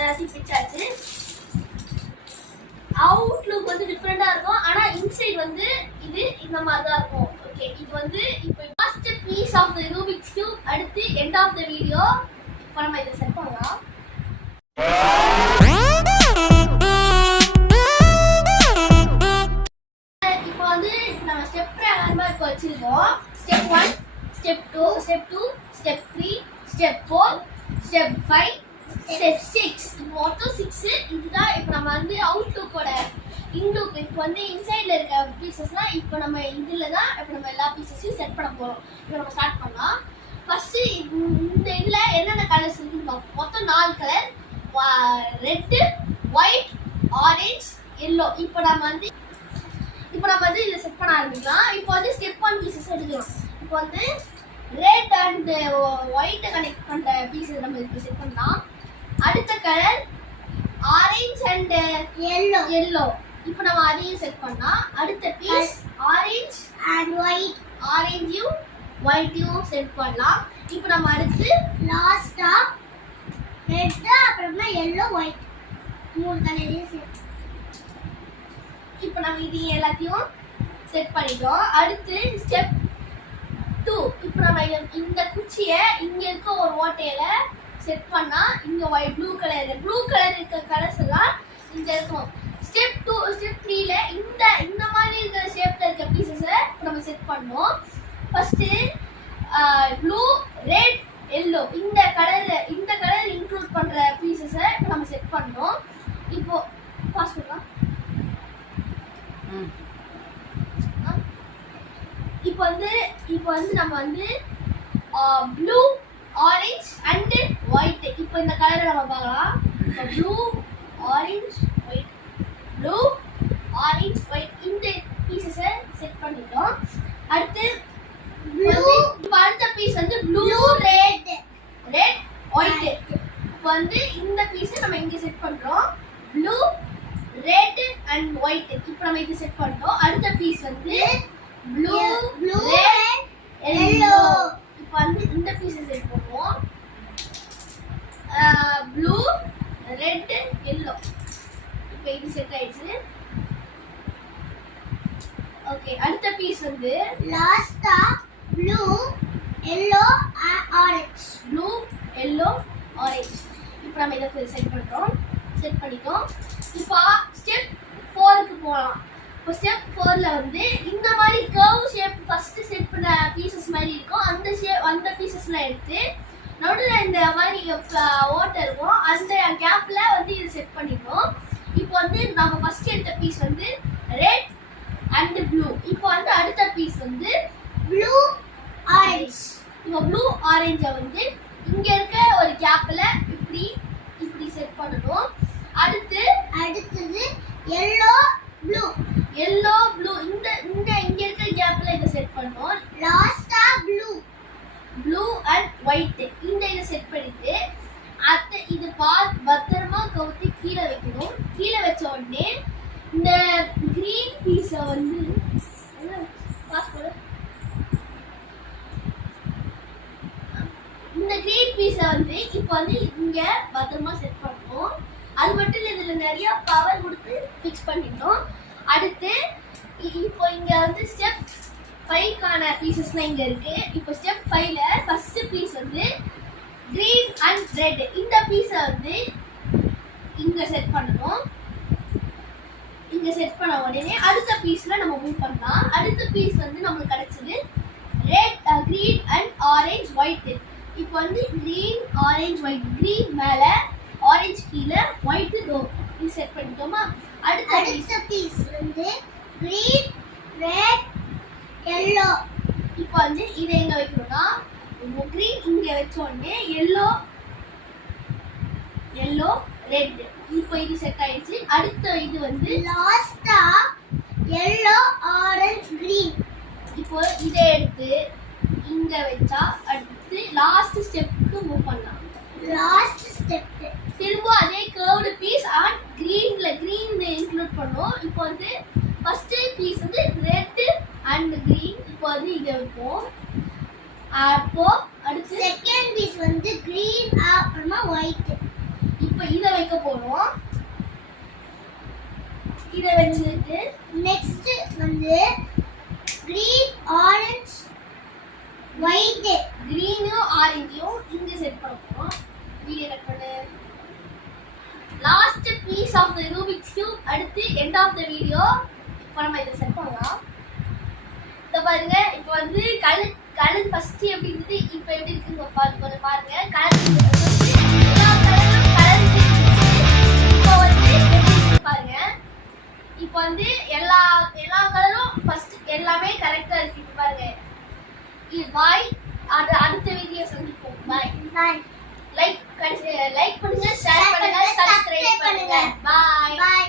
எல்லாத்தையும் பிச்சாச்சு. அவுட்லுக் வந்து டிஃபரெண்டா இருக்கும், ஆனா இன்சைட் வந்து இது இந்த மாதிரி தான் இருக்கும். ஓகே, இது வந்து இப்போ first piece of the Rubik's cube. அடுத்து எண்ட் ஆஃப் தி வீடியோ. இப்போ நம்ம இதை செட் பண்ணலாம். இப்போ வந்து நம்ம ஸ்டெப் பிரகாரமா இப்போ வச்சிருக்கோம். Step 1, step 2, step 2, step 3, step 4, step 5, step 6. இப்போ மொத்தம் 6. இதுதான் இப்போ நம்ம வந்து அவுட்லுக்கோட இன்லுக். இப்போ வந்து இன்சைட்ல இருக்க பீசஸ்லாம் இப்போ நம்ம இதுல தான் இப்போ நம்ம எல்லா பீசஸையும் செட் பண்ண போறோம். இப்போ நம்ம ஸ்டார்ட் பண்ணலாம். ஃபர்ஸ்ட் இந்த இதுல என்னென்ன கலர்ஸ் இருக்குன்னு பார்ப்போம். மொத்தம் 4 colour: red, white, orange, yellow. இப்போ நம்ம வந்து இதை செட் பண்ண ஆரம்பிக்கலாம். இப்போ வந்து ஸ்டெப் 1 பீசஸ் எடுக்கலாம். இப்போ வந்து ரெட் அண்ட் ஒயிட்டை கனெக்ட் பண்ற பீசஸ் நம்ம இப்போ செட் பண்ணலாம். அடுத்த கலர் ஆரஞ்சு அண்ட் எல்லோ. இப்போ நம்ம அதையும் செட் பண்ணா. அடுத்த பீஸ் ஆரஞ்சு அண்ட் ஒயிட். ஆரஞ்சையும் ஒயிட்டையும் செட் பண்ணலாம். இப்போ நம்ம அடுத்து லாஸ்டா ரெட் அப்புறமா எல்லோ ஒயிட் 3 கலரையும் செட். இப்போ நம்ம இது எல்லாத்தையும் செட் பண்ணிட்டோம். அடுத்து ஸ்டெப் 2. இப்போ நம்ம இந்த குச்சியை இங்க இருக்க ஒரு ஓட்டையில செட் பண்ணா இங்க ஒயிட் ப்ளூ கலர் இருக்க கலர்ஸ் எல்லாம் இங்க இருக்கும். ஸ்டெப் 2 ஸ்டெப் 3ல இந்த மாதிரி இருக்க ஷேப்ல இருக்க பீசஸை நம்ம செட் பண்ணோம். ஃபர்ஸ்ட் ப்ளூ, ரெட், எல்லோ இந்த கலர் இன்க்ளூட் பண்ற பீசஸை நம்ம செட் பண்ணோம். இப்போ பாஸ் பண்ணலாம். இப்போ வந்து நம்ம வந்து ப்ளூ, ஆரஞ்சு அண்ட் ஒயிட். இப்போ இந்த கலரை நம்ம பார்க்கலாம். Blue, orange, white, blue, orange, white இந்த பீசஸை செட் பண்ணிட்டோம். அடுத்து அடுத்த பீஸ் வந்து ப்ளூ, ரெட், ஒயிட். இப்போ வந்து இந்த பீஸை நம்ம இங்க செட் பண்றோம். Blue, red and white. இப்போ நம்ம இது செட் பண்ணிட்டோம். அடுத்த பீஸ் வந்து ப்ளூ, ரெட், எல்லோ. இப்போ வந்து இந்த பீஸை செட் பண்ணுவோம். Blue, red, yellow. இப்போ இது செட் ஆயிடுச்சு. ஓகே, அடுத்த பீஸ் வந்து லாஸ்டா blue, yellow, orange. Blue, yellow, orange. இப்போ நம்ம இதை செட் பண்ணிட்டோம். இப்போ ஸ்டெப் 4க்கு போகலாம். இப்போ ஸ்டெப் 4ல வந்து இந்த மாதிரி கர்வ் ஷேப் ஃபர்ஸ்ட் செட் பண்ண பீசஸ் மாதிரி இருக்கும். அந்த பீசஸ்லாம் எடுத்து நடுவில் இந்த மாதிரி ஓட்டை இருக்கும். அந்த கேப்ல வந்து இது செட் பண்ணிட்டோம். இப்போ வந்து நம்ம ஃபர்ஸ்ட் எடுத்த பீஸ் வந்து ரெட் அண்ட் ப்ளூ. இப்போ வந்து அடுத்த பீஸ் வந்து ப்ளூ, ஆரஞ்சு. இப்போ ப்ளூ ஆரஞ்சை வந்து இங்க இருக்க ஒரு கேப்ல இப்படி செட் பண்ணணும். அடுத்தது எல்லோ, ப்ளூ இந்த இங்க இருக்க கேப்ல இதை செட் பண்ணணும். லாஸ்டா ப்ளூ அண்ட் ஒயிட் இந்த இதை செட் பண்ணிட்டு இது பத்திரமா கவுத்தி கீழே வைக்கணும். கீழே வச்ச உடனே இந்த கிரீன் பீஸை வந்து இப்போ வந்து இங்க பத்திரமா செட் பண்ணணும். அது மட்டும் இல்லை, இதுல நிறைய பவர் கொடுத்து ஃபிக்ஸ் பண்ணிட்டோம். அடுத்து இப்போ இங்க வந்து ஸ்டெப் 5க்கான பீசஸ்லாம் இங்க இருக்கு. இப்போ ஸ்டெப் 5ல ஃபர்ஸ்ட் பீஸ் வந்து கிரீன் அண்ட் ரெட். இந்த பீஸை வந்து இங்க செட் பண்ணணும். இங்க செட் பண்ண உடனே அடுத்த பீஸ்ல நம்ம மூவ் பண்ணலாம். அடுத்த பீஸ் வந்து நமக்கு கிடைச்சது red, green and orange, white. இப்போ வந்து கிரீன், ஆரஞ்சு, ஒயிட். கிரீன் மேல, ஆரஞ்சு கீழே, ஒயிட் இது செட் பண்ணிட்டோமா? அடுத்த பீஸ் வந்து கிரீன், ரெட், எல்லோ. இப்போ வந்து இதை எங்க வைக்கணும்னா கிரீன் இங்க வச்ச உடனே எல்லோ, ரெட். இப்போ இது செட் ஆயிடுச்சு. அடுத்த இது வந்து லாஸ்டா எல்லோ, ஆரஞ்சு, கிரீன். இப்போ இதை எடுத்து இங்க வச்சா அடுத்து லாஸ்ட் ஸ்டெப்க்கு மூவ் பண்ணலாம். திரும்ப அதே curved piece and green include பண்ணோம். இப்போ வந்து ஃபர்ஸ்ட் பீஸ் வந்து ரெட் அண்ட் கிரீன். இப்போ வந்து இதை வைப்போம். அப்போ அடுத்து செகண்ட் பீஸ் வந்து கிரீன் அப்புறமா ஒயிட். இப்போ இதை வைக்க பண்ணுவோம். இத வச்சிட்டு நெக்ஸ்ட் வந்து green orange white கிரீனும் ஆரஞ்சையும் இங்க செட் பண்ண போறோம். வீடியோ கட் பண்ணு. Last piece of the Rubik's cube அடுத்து எண்ட் ஆஃப் தி வீடியோ. இப்போ நம்ம இதை செட் பண்ணலாம். இத பாருங்க, இப்போ வந்து கலர் ஃபர்ஸ்ட் எப்படி இருந்தது, இப்போ எப்படி இருக்குங்க பாருங்க. கலர் எல்லா கலரும் கலர் இப்போ வந்து எப்படி இருக்கு பாருங்க. இப்போ வந்து எல்லா கலரும் ஃபர்ஸ்ட் எல்லாமே கரெக்டா இருக்கு பாருங்க. இது பாய். அடுத்த வீடியோ சந்திப்போம். பாய். bye லைக் பண்ணுங்க, ஷேர் பண்ணுங்க, சப்ஸ்கிரைப் பண்ணுங்க. பாய். bye